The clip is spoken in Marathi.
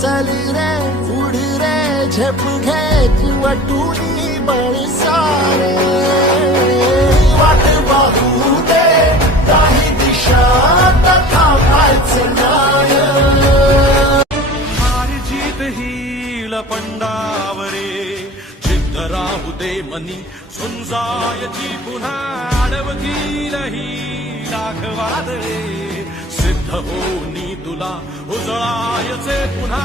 चल रे उड रे झेप घे वटुनी बळसारे वाट पाहू दे काही दिशा थांबायचं नाय हार जीत ही लपंडावरे जिद्द राहू दे मनी झुंजायची पुन्हा अडवतीलही दाखवा दे सिद्ध होनी तुला उजळायचे पुन्हा